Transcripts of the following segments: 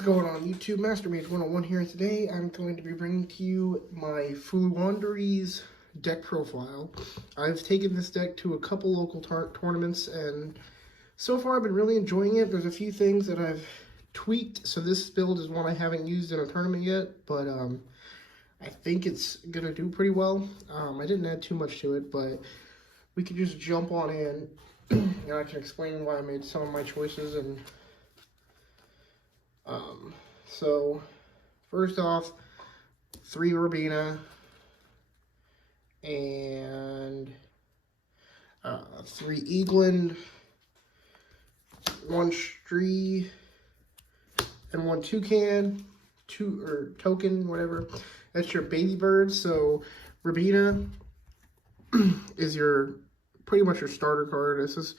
What's going on YouTube? Mastermage 101 here. Today I'm going to be bringing to you my Floowandereeze deck profile. I've taken this deck to a couple local tournaments and so far I've been really enjoying it. There's a few things that I've tweaked, so this build is one I haven't used in a tournament yet, but I think it's going to do pretty well. I didn't add too much to it, but we could just jump on in and I can explain why I made some of my choices. And so first off, 3 Robina and 3 Eagland, 1 Stree, and 1 Toucan, token, whatever. That's your baby bird. So Robina is your pretty much your starter card. This is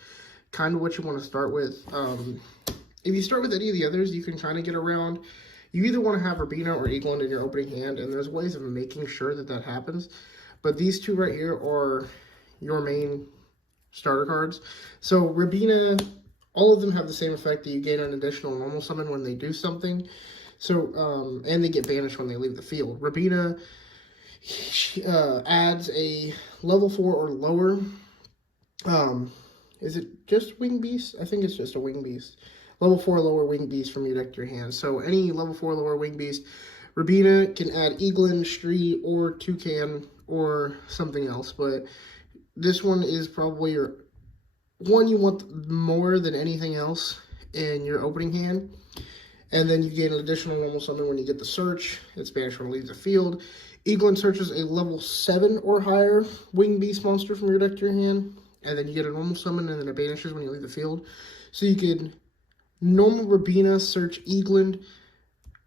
kind of what you want to start with. If you start with any of the others, you can kind of get around. You either want to have Robina or Eagland in your opening hand, and there's ways of making sure that that happens. But these two right here are your main starter cards. So Robina, all of them have the same effect, that you gain an additional normal summon when they do something. So, and they get banished when they leave the field. Robina adds a level 4 or lower. Is it just Wing Beast? I think it's just a Wing Beast. Level 4 lower Wing Beast from your deck to your hand. So any level 4 lower Wing Beast, Robina can add Eagland, Stree, or Toucan, or something else. But this one is probably your one you want more than anything else in your opening hand. And then you gain an additional normal summon when you get the search. It's banished when it leaves the field. Eagland searches a level 7 or higher Wing Beast monster from your deck to your hand. And then you get a normal summon, and then it banishes when you leave the field. So you can normal Robina, search Eagland,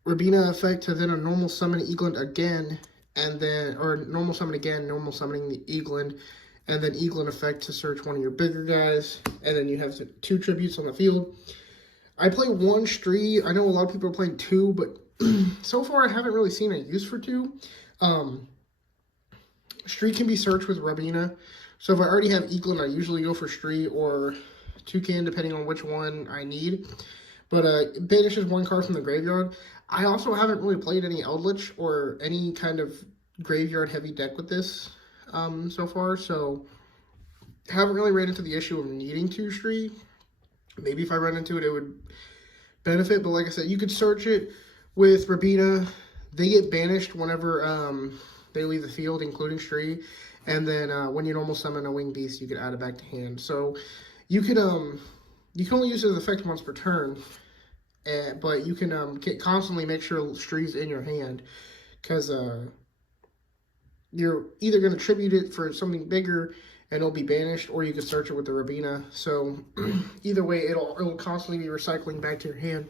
Robina effect to then a normal summon Eagland again, and then, or normal summon again, normal summoning the Eagland, and then Eagland effect to search one of your bigger guys, and then you have 2 tributes on the field. I play 1 Stree. I know a lot of people are playing 2, but so far I haven't really seen a use for 2. Stree can be searched with Robina. So if I already have Eagland, I usually go for Stree or Toucan, depending on which one I need. But it banishes 1 card from the graveyard. I also haven't really played any Eldritch or any kind of graveyard-heavy deck with this so far. So haven't really ran into the issue of needing 2 Stree. Maybe if I run into it, it would benefit. But like I said, you could search it with Robina. They get banished whenever they leave the field, including Stree. And then when you normal summon a Wing Beast, you can add it back to hand. So you can only use it as effect once per turn, but you can constantly make sure Stree's in your hand, because you're either going to tribute it for something bigger and it'll be banished, or you can search it with the Robina. So either way, it'll constantly be recycling back to your hand.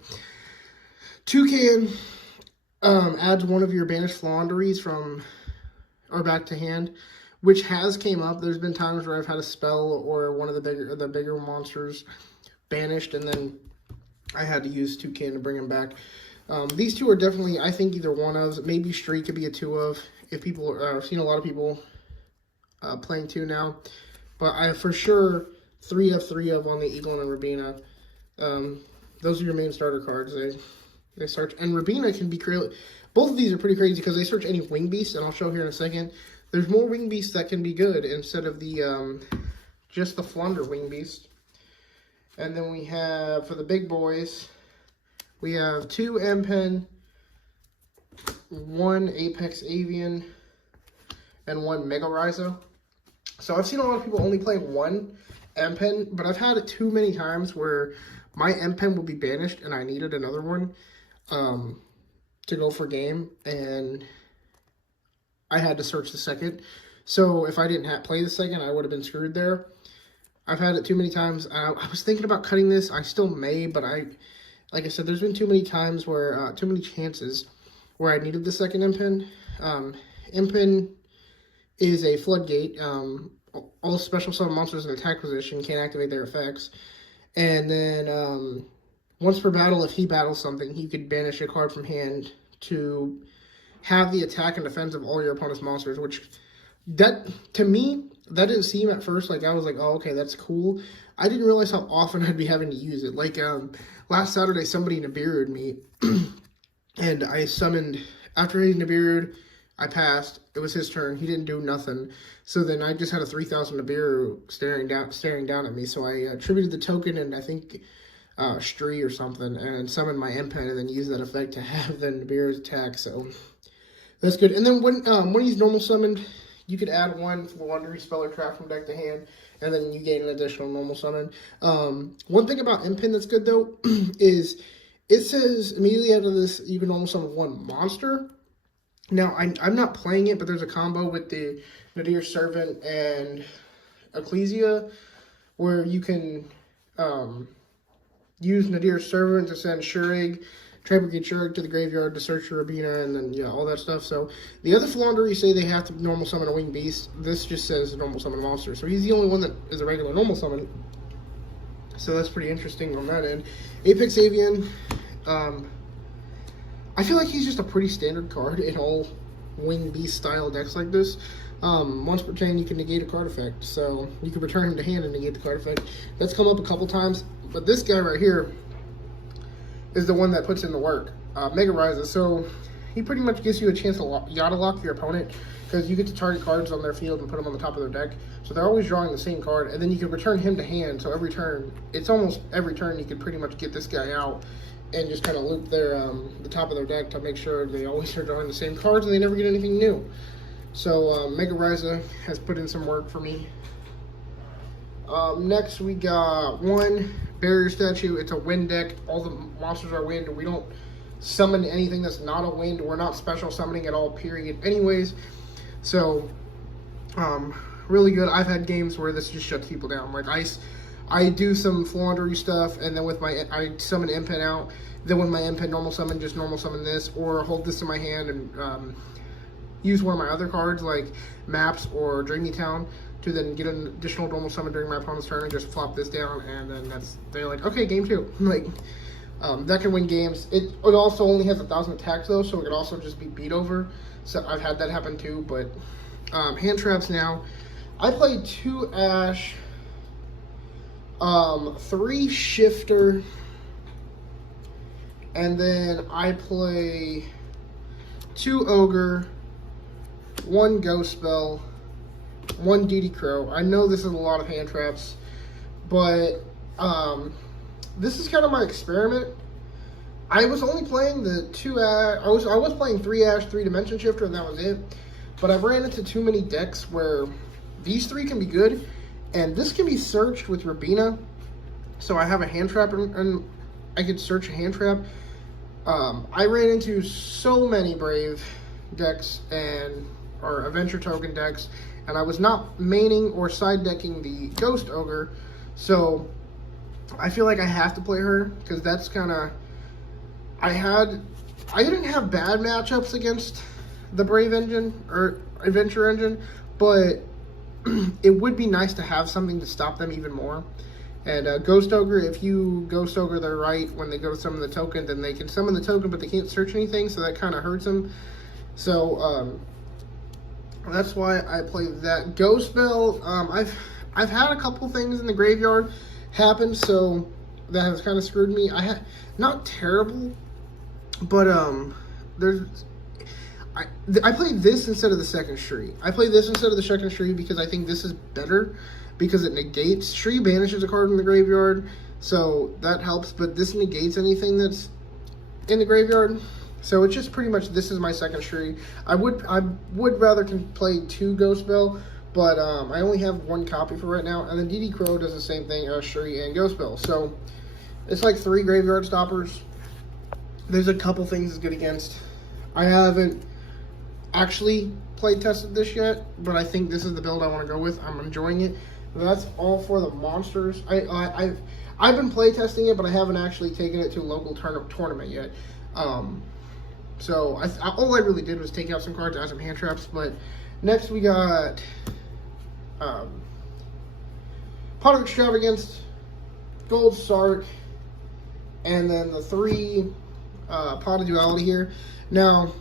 Toucan adds one of your banished Flanderies back to hand, which has came up. There's been times where I've had a spell or one of the bigger monsters banished, and then I had to use Toucan to bring him back. These two are definitely, I think, either one of. Maybe Stree could be a 2 of. If people, I've seen a lot of people playing 2 now, but I for sure 3 of on the Eagland and Robina. Those are your main starter cards. They search, and Robina can be crazy. Both of these are pretty crazy because they search any Wing Beast, and I'll show here in a second. There's more Wing Beasts that can be good instead of the just the Flunder Wing Beast. And then we have, for the big boys, we have 2 M-Pen, 1 Apex Avian, and 1 Mega Rhizo. So I've seen a lot of people only play 1 M-Pen, but I've had it too many times where my M-Pen will be banished and I needed another one to go for game, and I had to search the second. So if I didn't play the second, I would have been screwed there. I've had it too many times. I was thinking about cutting this. I still may, but like I said, there's been too many times where, too many chances where I needed the second M-Pen. M-Pen is a floodgate. All special summon monsters in attack position can't activate their effects. And then once per battle, if he battles something, he could banish a card from hand to have the attack and defense of all your opponent's monsters, which, that, to me, that didn't seem at first, like, I was like, oh, okay, that's cool. I didn't realize how often I'd be having to use it. Like last Saturday somebody Nibiru'd me, and I summoned, after he Nibiru'd, I passed. It was his turn. He didn't do nothing. So then I just had a 3,000 Nibiru staring down at me. So I attributed the token and I think Stree or something, and summoned my Empen and then used that effect to have the Nibiru's attack. So that's good. And then when he's normal summoned, you could add one Flandery Spell or Trap from deck to hand, and then you gain an additional normal summon. One thing about Empen that's good though is it says immediately after this you can normal summon one monster. Now, I'm not playing it, but there's a combo with the Nadir Servant and Ecclesia where you can use Nadir Servant to send Shurig, Tribegate Shurig to the graveyard to search for Rabina, and then, yeah, all that stuff. So, the other Flandery say they have to normal summon a winged beast. This just says normal summon a monster. So, he's the only one that is a regular normal summon. So, that's pretty interesting on that end. Apex Avian, I feel like he's just a pretty standard card in all winged beast style decks like this. Once per turn, you can negate a card effect. So you can return him to hand and negate the card effect. That's come up a couple times. But this guy right here is the one that puts in the work. Mega Rises. So he pretty much gives you a chance to Yada lock your opponent, because you get to target cards on their field and put them on the top of their deck. So they're always drawing the same card. And then you can return him to hand. So every turn, it's almost every turn you can pretty much get this guy out and just kind of loop their the top of their deck to make sure they always are drawing the same cards and they never get anything new. So Mega Riza has put in some work for me. Next we got one Barrier Statue. It's a wind deck. All the monsters are wind. We don't summon anything that's not a wind. We're not special summoning at all, period. Anyways, so really good. I've had games where this just shuts people down. Like I do some Flandery stuff, and then with I summon Empen out. Then when my Empen normal summon, just normal summon this, or hold this in my hand and use one of my other cards like Maps or Dreamy Town to then get an additional normal summon during my opponent's turn and just flop this down, and then they're like, okay, game 2. Like that can win games. It also only has 1,000 attacks though, so it could also just be beat over. So I've had that happen too. But hand traps now. I played 2 Ash. 3 Shifter, and then I play 2 Ogre, 1 Ghost Spell, 1 DD Crow. I know this is a lot of hand traps, but this is kind of my experiment. I was only playing the 2 Ash. I was playing 3 Ash, 3 Dimension Shifter, and that was it. But I've ran into too many decks where these 3 can be good. And this can be searched with Rabina. So I have a hand trap and I could search a hand trap. I ran into so many Brave decks or Adventure Token decks, and I was not maining or side decking the Ghost Ogre. So I feel like I have to play her, because that's kind of, I didn't have bad matchups against the Brave engine or Adventure engine, but it would be nice to have something to stop them even more. And Ghost Ogre, if you Ghost Ogre their right when they go to summon the token, then they can summon the token, but they can't search anything, so that kind of hurts them. So that's why I play that. Ghost Spell, I've had a couple things in the graveyard happen, so that has kind of screwed me. Not terrible, but I played this instead of the second Shri. I played this instead of the second Shri because I think this is better, because it negates. Shri banishes a card in the graveyard, so that helps, but this negates anything that's in the graveyard. So it's just pretty much, this is my second Shri. I would rather play 2 Ghost Spell, but I only have 1 copy for right now. And then DD Crow does the same thing as Shri and Ghost Spell. So it's like 3 graveyard stoppers. There's a couple things it's good against. I haven't actually play tested this yet, but I think this is the build I want to go with. I'm enjoying it. That's all for the monsters. I've been play testing it, but I haven't actually taken it to a local tournament yet. So all I really did was take out some cards, add some hand traps. But next we got Pot of Extravagance, Gold Sark, and then the 3 Pot of Duality here. Now,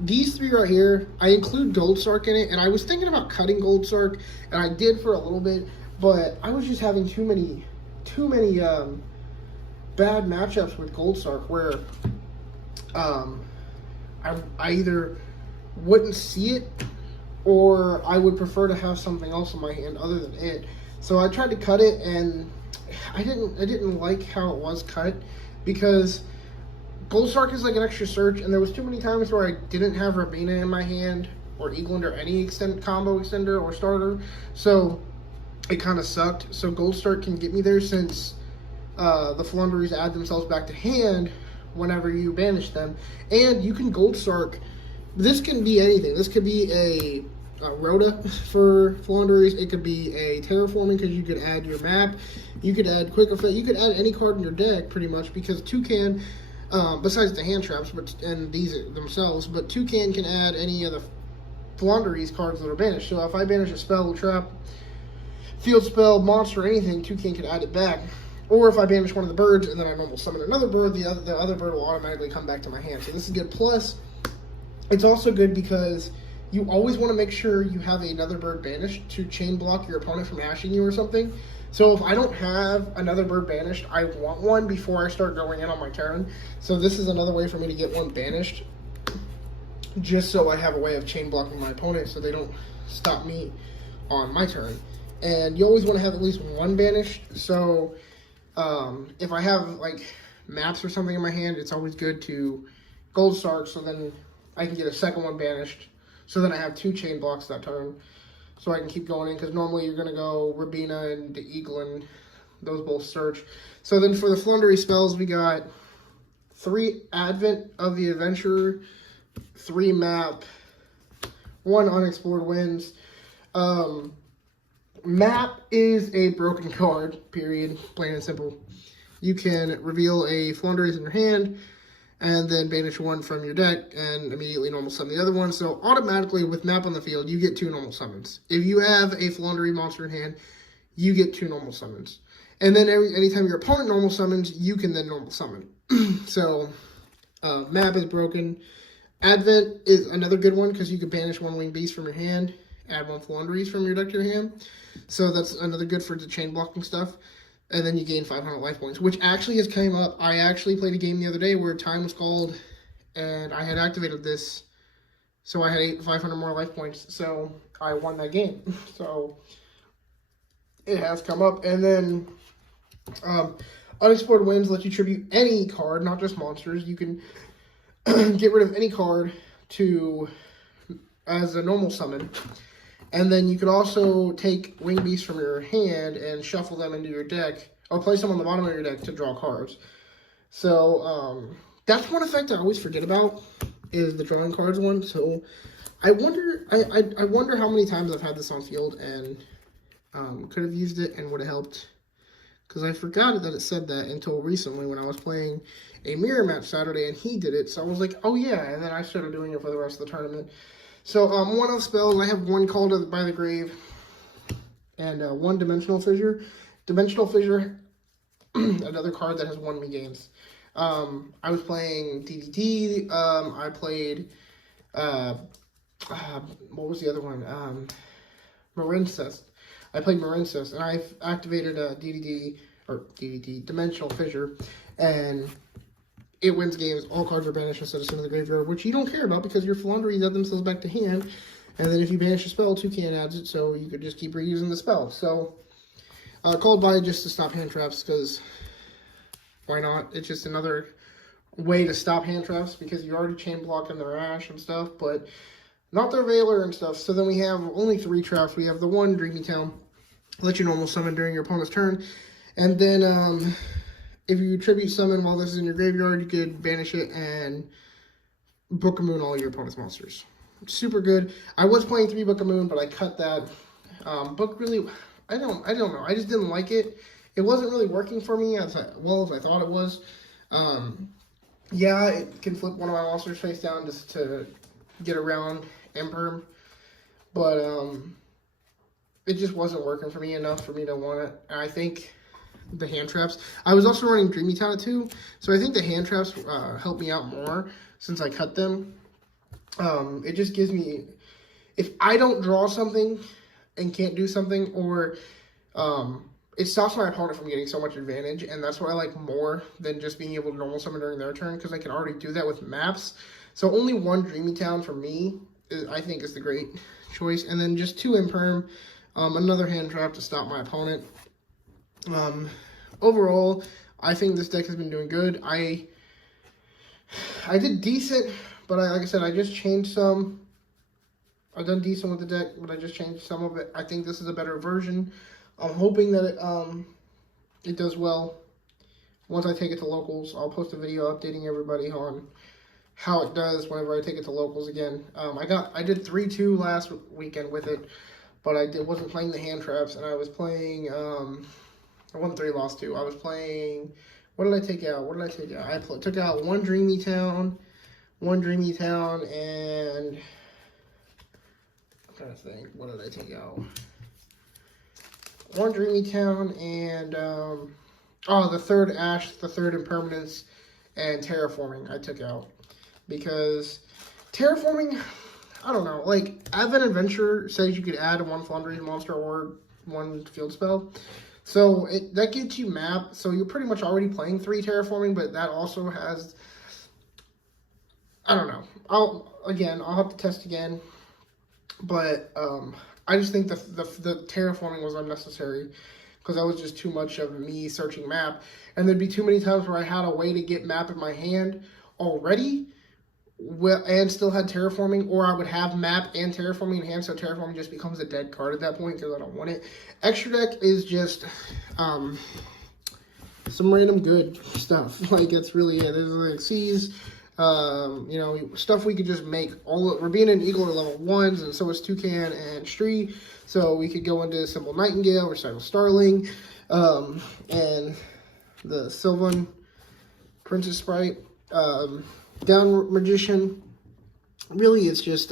these 3 right here, I include Gold Sark in it, and I was thinking about cutting Gold Sark, and I did for a little bit, but I was just having too many bad matchups with Gold Sark where I either wouldn't see it or I would prefer to have something else in my hand other than it. So I tried to cut it, and I didn't like how it was cut, because Gold Sark is like an extra search, and there was too many times where I didn't have Rabina in my hand, or Eagland, or any combo extender or starter, so it kind of sucked. So Gold Sark can get me there, since the Flanderies add themselves back to hand whenever you banish them, and you can Gold Sark. This can be anything. This could be a Rhoda for Floowandereeze. It could be a Terraforming, because you could add your map. You could add Quick Effect. You could add any card in your deck, pretty much, because Toucan, besides the hand traps and these themselves, but Toucan can add any of the Floowandereeze cards that are banished. So if I banish a spell, trap, field spell, monster, anything, Toucan can add it back. Or if I banish one of the birds and then I normal summon another bird, the other bird will automatically come back to my hand. So this is good. Plus, it's also good because you always want to make sure you have another bird banished to chain block your opponent from ashing you or something. So if I don't have another bird banished, I want one before I start going in on my turn. So this is another way for me to get one banished, just so I have a way of chain blocking my opponent so they don't stop me on my turn. And you always want to have at least one banished. So if I have like maps or something in my hand, it's always good to Gold Sark, so then I can get a second one banished. So then I have 2 chain blocks that turn, so I can keep going in, because normally you're going to go Rabina and Eagland, those both search. So then for the Flandery Spells, we got 3 Advent of the Adventurer, 3 Map, 1 Unexplored Winds. Map is a broken card, period, plain and simple. You can reveal a Floowandereeze in your hand, and then banish 1 from your deck, and immediately normal summon the other one. So automatically, with Map on the field, you get 2 normal summons. If you have a Flandery monster in hand, you get 2 normal summons. And then anytime your opponent normal summons, you can then normal summon. So, Map is broken. Advent is another good one, because you can banish 1 Winged Beast from your hand, add 1 Flandereeze from your deck to your hand. So that's another good for the chain blocking stuff. And then you gain 500 life points, which actually has came up. I actually played a game the other day where time was called, and I had activated this, so I had 500 more life points. So I won that game. So it has come up. And then Unexplored Winds let you tribute any card, not just monsters. You can get rid of any card as a normal summon. And then you could also take Winged Beasts from your hand and shuffle them into your deck, or place them on the bottom of your deck to draw cards. So that's one effect I always forget about, is the drawing cards one. So I wonder how many times I've had this on field and could have used it and would have helped, because I forgot that it said that until recently when I was playing a mirror match Saturday and he did it. So I was like, oh yeah, and then I started doing it for the rest of the tournament. So, 1 of spells, I have 1 Called by the Grave, and 1 Dimensional Fissure. Dimensional Fissure, another card that has won me games. I was playing DDD, I played, what was the other one? Marincest. I played Marincest, and I've activated Dimensional Fissure, and it wins games. All cards are banished instead of sent to the graveyard, which you don't care about because your Flanderies add themselves back to hand. And then if you banish a spell, Toucan adds it, so you could just keep reusing the spell. So, Called by just to stop hand traps, because why not? It's just another way to stop hand traps, because you already chain blocking their ash and stuff, but not their Veiler and stuff. So then we have only 3 traps. We have the 1 Dreamy Town, let you normal summon during your opponent's turn. And then, if you tribute summon while this is in your graveyard, you could banish it and Book of Moon all your opponent's monsters. Super good. I was playing 3 Book of Moon, but I cut that. Book really, I don't know. I just didn't like it. It wasn't really working for me as well as I thought it was. Yeah, it can flip one of my monsters face down just to get around Imperm, but it just wasn't working for me enough for me to want it. And I think the hand traps. I was also running Dreamy Town too, so I think the hand traps help me out more since I cut them. It just gives me, if I don't draw something and can't do something, or it stops my opponent from getting so much advantage, and that's what I like more than just being able to normal summon during their turn, because I can already do that with maps. So only one Dreamy Town for me, I think, is the great choice, and then just 2 Imperm, another hand trap to stop my opponent. Overall, I think this deck has been doing good. I did decent, but like I said, I just changed some. I've done decent with the deck, but I just changed some of it. I think this is a better version. I'm hoping that it does well. Once I take it to locals, I'll post a video updating everybody on how it does whenever I take it to locals again. I did 3-2 last weekend with it, but I wasn't playing the hand traps, and I was playing, I won 3, lost 2. I was playing, what did I take out? I took out 1 Dreamy Town, and I'm trying to think, what did I take out? 1 Dreamy Town, and, the 3rd Ash, the 3rd Impermanence, and Terraforming I took out. Because Terraforming, I don't know, like, Advent Adventure says you could add 1 Flandery monster or 1 field spell. So that gets you map, so you're pretty much already playing 3 Terraforming, but that also has, I don't know. I'll have to test again. But I just think the Terraforming was unnecessary, because that was just too much of me searching map. And there'd be too many times where I had a way to get map in my hand already, and still had Terraforming, or I would have map and Terraforming in hand, so Terraforming just becomes a dead card at that point because I don't want it. Extra deck is just some random good stuff. Like, that's really it. There's like Seas, stuff we could just make. Rabina and Eagle are level 1s, and so is Toucan and Stree. So we could go into Simple Nightingale, Recycle Starling, and the Sylvan Princess Sprite. Down Magician, really it's just,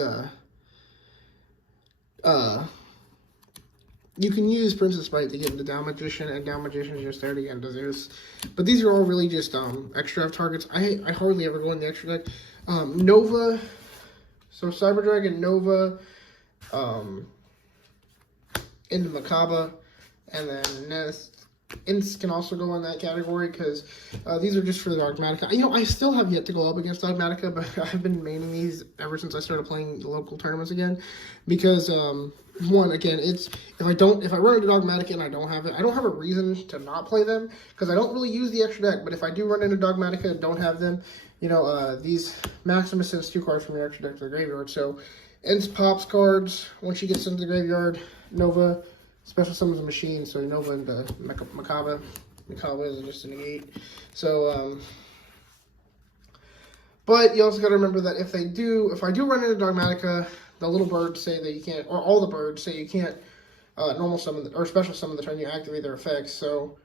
you can use Princess Sprite to get into Down Magician, and Down Magician is just there to get into Zeus. But these are all really just, extra draft targets. I hardly ever go in the extra deck. Nova, so Cyber Dragon, Nova, into Makaba, and then Nest. Ints can also go in that category, because these are just for the Dogmatica. I still have yet to go up against Dogmatica, but I've been maining these ever since I started playing the local tournaments again. Because, one, again, if I run into Dogmatica and I don't have it, I don't have a reason to not play them, because I don't really use the extra deck. But if I do run into Dogmatica and don't have them, these Maximus sends 2 cards from your extra deck to the graveyard. So, Ints pops cards once she gets into the graveyard. Nova special summons a machine, so Nova into Makaba. Makaba is just a negate. So, but you also got to remember that if I do run into Dogmatica, the little birds say that you can't, or all the birds say you can't normal summon or special summon the turn you activate their effects. So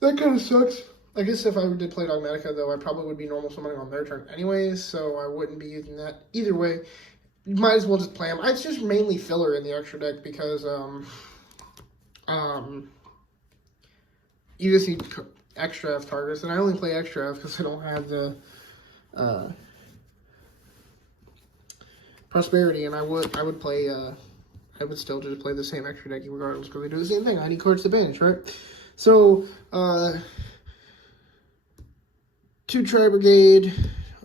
that kind of sucks. I guess if I did play Dogmatica, though, I probably would be normal summoning on their turn anyways, so I wouldn't be using that. Either way, you might as well just play them. It's just mainly filler in the extra deck, because you just need extra F targets, and I only play extra F because I don't have the Prosperity, and I would still just play the same extra deck regardless, because they do the same thing. I need cards to banish, right? So 2 Tri-Brigade,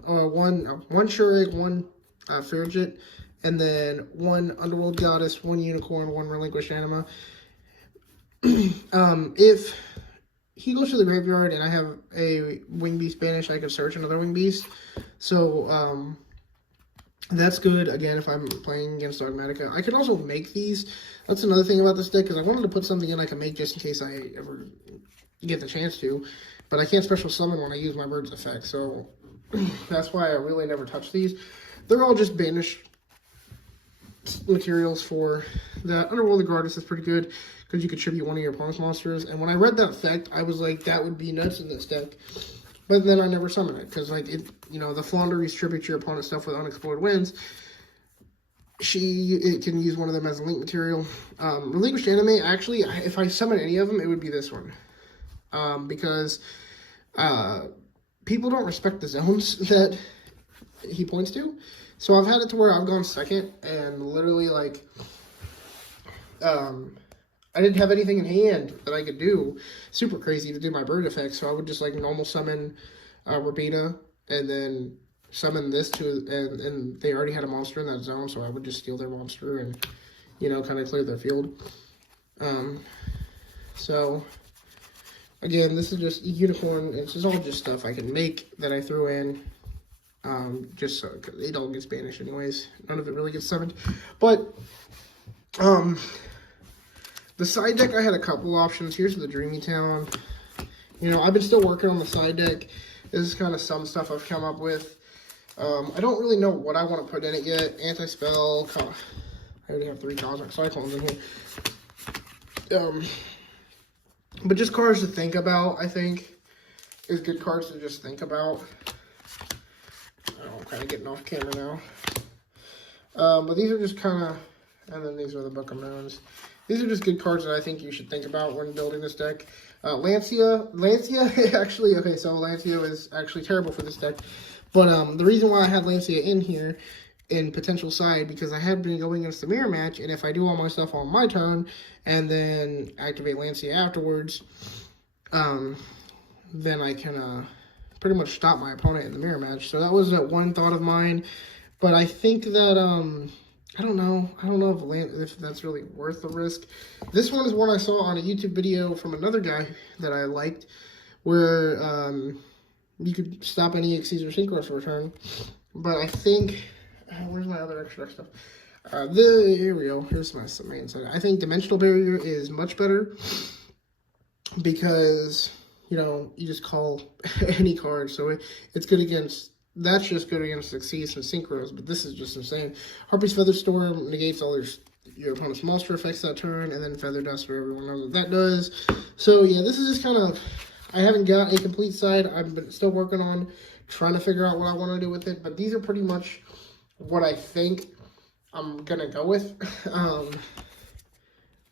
1 Shurig, 1 Fairjet, and then 1 Underworld Goddess, 1 Unicorn, 1 Relinquished Anima. If he goes to the graveyard and I have a Wing Beast banished, I can search another Wing Beast. So, that's good, again, if I'm playing against Dogmatica. I can also make these. That's another thing about this deck, because I wanted to put something in I can make just in case I ever get the chance to. But I can't special summon when I use my bird's effect, so that's why I really never touch these. They're all just banished materials for that. Underworld Goddess is pretty good, because you could tribute one of your opponent's monsters. And when I read that effect, I was like, that would be nuts in this deck. But then I never summon it, because, like, the Flandereeze tribute your opponent's stuff with Unexplored Winds. It can use one of them as a link material. Relinquished Anime, actually, if I summon any of them, it would be this one. Because people don't respect the zones that he points to. So I've had it to where I've gone second, and literally, like, I I didn't have anything in hand that I could do super crazy to do my bird effect, so I would just like normal summon Rabina and then summon this to, and they already had a monster in that zone, so I would just steal their monster and, you know, kind of clear their field. So, again, this is just Unicorn. This is all just stuff I can make that I threw in, just so it all gets banished anyways. None of it really gets summoned. But, the side deck, I had a couple options. Here's the Dreamy Town. You know, I've been still working on the side deck. This is kind of some stuff I've come up with. I don't really know what I want to put in it yet. Anti-spell. I already have 3 Cosmic Cyclones in here. But just cards to think about, I think, is good cards to just think about. I'm kind of getting off camera now. But these are just kind of, and then these are the Book of Moons. These are just good cards that I think you should think about when building this deck. Lancia actually, okay, so Lancia is actually terrible for this deck. But the reason why I had Lancia in here, in potential side, because I had been going against the mirror match, and if I do all my stuff on my turn, and then activate Lancia afterwards, then I can pretty much stop my opponent in the mirror match. So that was one thought of mine. But I think that, I don't know if that's really worth the risk. This one is one I saw on a YouTube video from another guy that I liked, where you could stop any Xyz or Synchros for a turn. But I think, where's my other extra stuff? Here we go. Here's my main side. I think Dimensional Barrier is much better because, you know, you just call any card. So it's good against, that's just good against Xyz and Synchros, but this is just insane. Harpy's Feather Storm negates all your opponent's monster effects that turn, and then Feather Duster, everyone knows what that does. So yeah, this is just kind of, I haven't got a complete side. I've been still working on trying to figure out what I want to do with it, but these are pretty much what I think I'm gonna go with.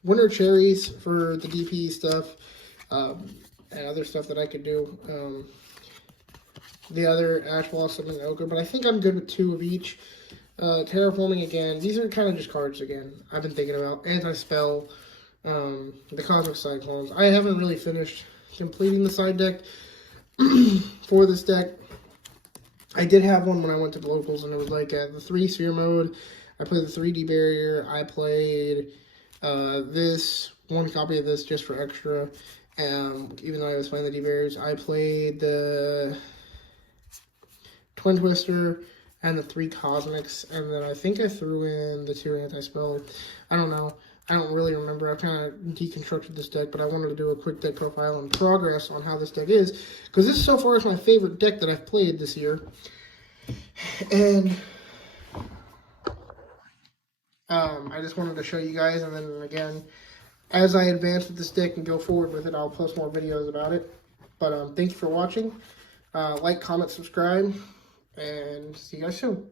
Winter Cherries for the DP stuff, and other stuff that I could do. The other Ash Blossom and Ochre, but I think I'm good with 2 of each. Terraforming again. These are kind of just cards again I've been thinking about. Anti-Spell, the Cosmic Cyclones. I haven't really finished completing the side deck for this deck. I did have one when I went to the locals, and it was like the 3 Sphere mode. I played the 3D Barrier. I played this, 1 copy of this just for extra. Even though I was playing the D-Barriers, I played the Twin Twister and the 3 Cosmics, and then I think I threw in the 2 Anti-Spell. I don't know. I don't really remember. I kind of deconstructed this deck, but I wanted to do a quick deck profile and progress on how this deck is, because this so far is my favorite deck that I've played this year. And I just wanted to show you guys, and then again, as I advance with this deck and go forward with it, I'll post more videos about it. But thank you for watching. Like, comment, subscribe, and see you guys soon.